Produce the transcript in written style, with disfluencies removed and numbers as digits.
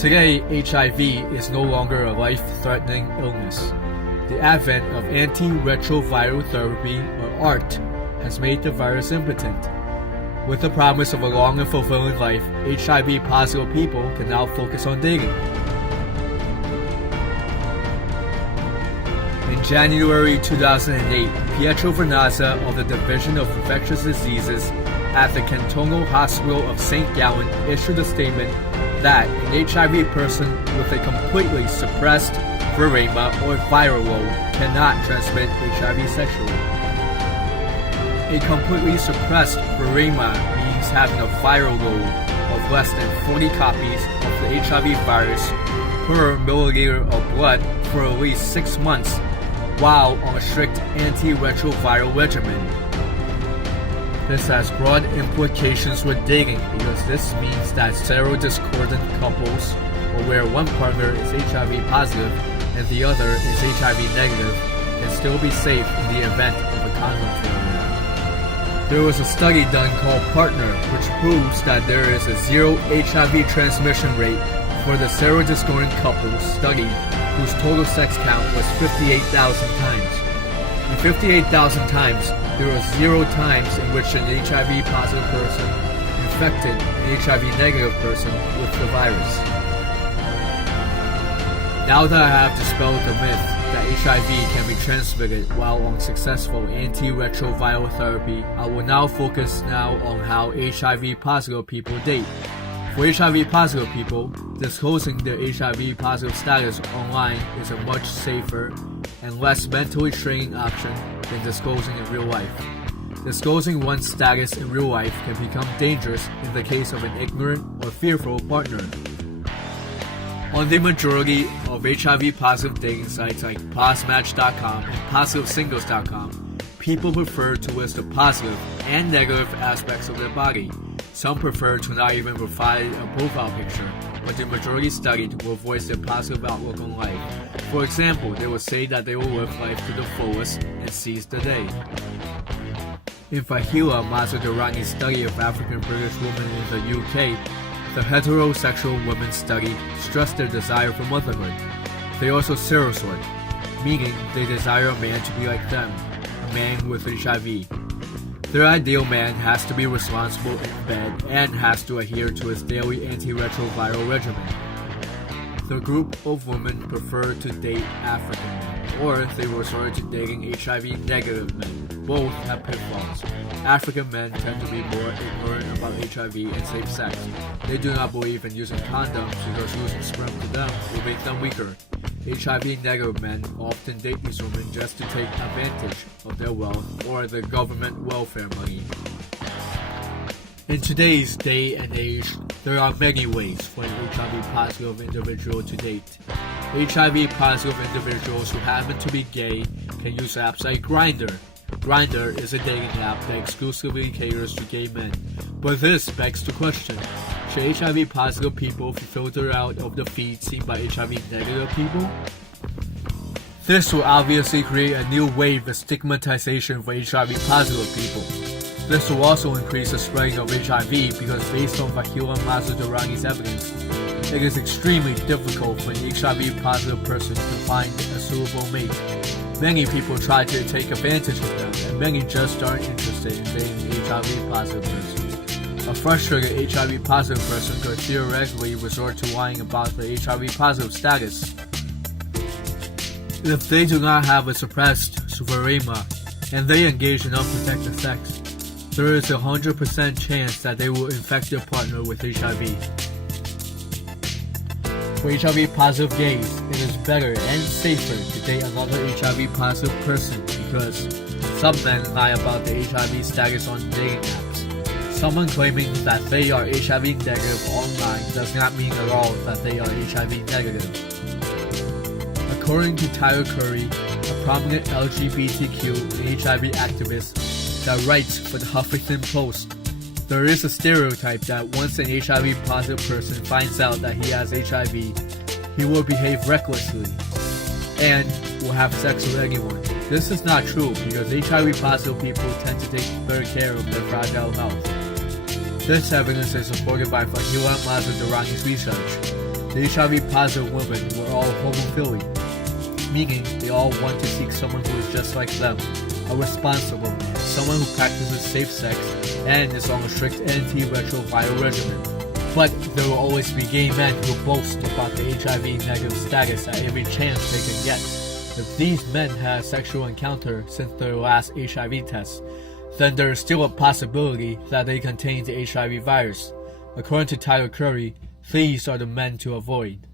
Today, HIV is no longer a life-threatening illness. The advent of antiretroviral therapy, or ART, has made the virus impotent. With the promise of a long and fulfilling life, HIV-positive people can now focus on dating. In January 2008, Pietro Vernazza of the Division of Infectious Diseases at the Cantonal Hospital of St. Gallen issued a statement that an HIV person with a completely suppressed virema or viral load cannot transmit HIV sexually. A completely suppressed virema means having a viral load of less than 40 copies of the HIV virus per milliliter of blood for at least 6 months while on a strict antiretroviral regimen. This has broad implications with dating because this means that serodiscordant couples, or where one partner is HIV positive and the other is HIV negative, can still be safe in the event of a condom failure. There was a study done called Partner, which proves that there is a zero HIV transmission rate for the serodiscordant couples studied whose total sex count was 58,000 times. In 58,000 times, there were 0 times in which an HIV-positive person infected an HIV-negative person with the virus. Now that I have dispelled the myth that HIV can be transmitted while on successful antiretroviral therapy, I will now focus on how HIV-positive people date. For HIV-positive people, disclosing their HIV-positive status online is a much safer and less mentally straining option than disclosing in real life. Disclosing one's status in real life can become dangerous in the case of an ignorant or fearful partner. On the majority of HIV-positive dating sites like PosMatch.com and PositiveSingles.com, people prefer to list the positive and negative aspects of their body. Some prefer to not even provide a profile picture, but the majority studied will voice their positive outlook on life. For example, they will say that they will live life to the fullest and seize the day. In Fahila Mazzoderani's study of African British women in the UK, the heterosexual women studied stressed their desire for motherhood. They also serosort, meaning they desire a man to be like them, a man with HIV. Their ideal man has to be responsible in bed and has to adhere to his daily antiretroviral regimen. The group of women prefer to date African men, or they resort to dating HIV-negative men. Both have pitfalls. African men tend to be more ignorant about HIV and safe sex. They do not believe in using condoms because using sperm to them will make them weaker. HIV-negative men often date these women just to take advantage of their wealth or the government welfare money. In today's day and age, there are many ways for an HIV-positive individual to date. HIV-positive individuals who happen to be gay can use apps like Grindr. Grindr is a dating app that exclusively caters to gay men. But this begs the question, should HIV-positive people be filtered out of the feed seen by HIV-negative people? This will obviously create a new wave of stigmatization for HIV-positive people. This will also increase the spreading of HIV because based on Fahila Mazzoderani's evidence, it is extremely difficult for an HIV-positive person to find a suitable mate. Many people try to take advantage of them, and many just aren't interested in dating an HIV-positive person. A frustrated HIV-positive person could theoretically resort to lying about their HIV-positive status. If they do not have a suppressed virema and they engage in unprotected sex, there is a 100% chance that they will infect their partner with HIV. For HIV-positive gays, it is better and safer to date another HIV-positive person because some men lie about their HIV status on dating apps. Someone claiming that they are HIV negative online does not mean at all that they are HIV negative. According to Tyler Curry, a prominent LGBTQ and HIV activist that writes for the Huffington Post, there is a stereotype that once an HIV-positive person finds out that he has HIV, he will behave recklessly and will have sex with anyone. This is not true because HIV-positive people tend to take better care of their fragile health. This evidence is supported by Fahila Mazzoderani's research. The HIV positive women were all homophily, meaning they all want to seek someone who is just like them, a responsible man, someone who practices safe sex and is on a strict antiretroviral regimen. But there will always be gay men who boast about the HIV negative status at every chance they can get. If these men had a sexual encounter since their last HIV test, then there is still a possibility that they contain the HIV virus. According to Tyler Curry, these are the men to avoid.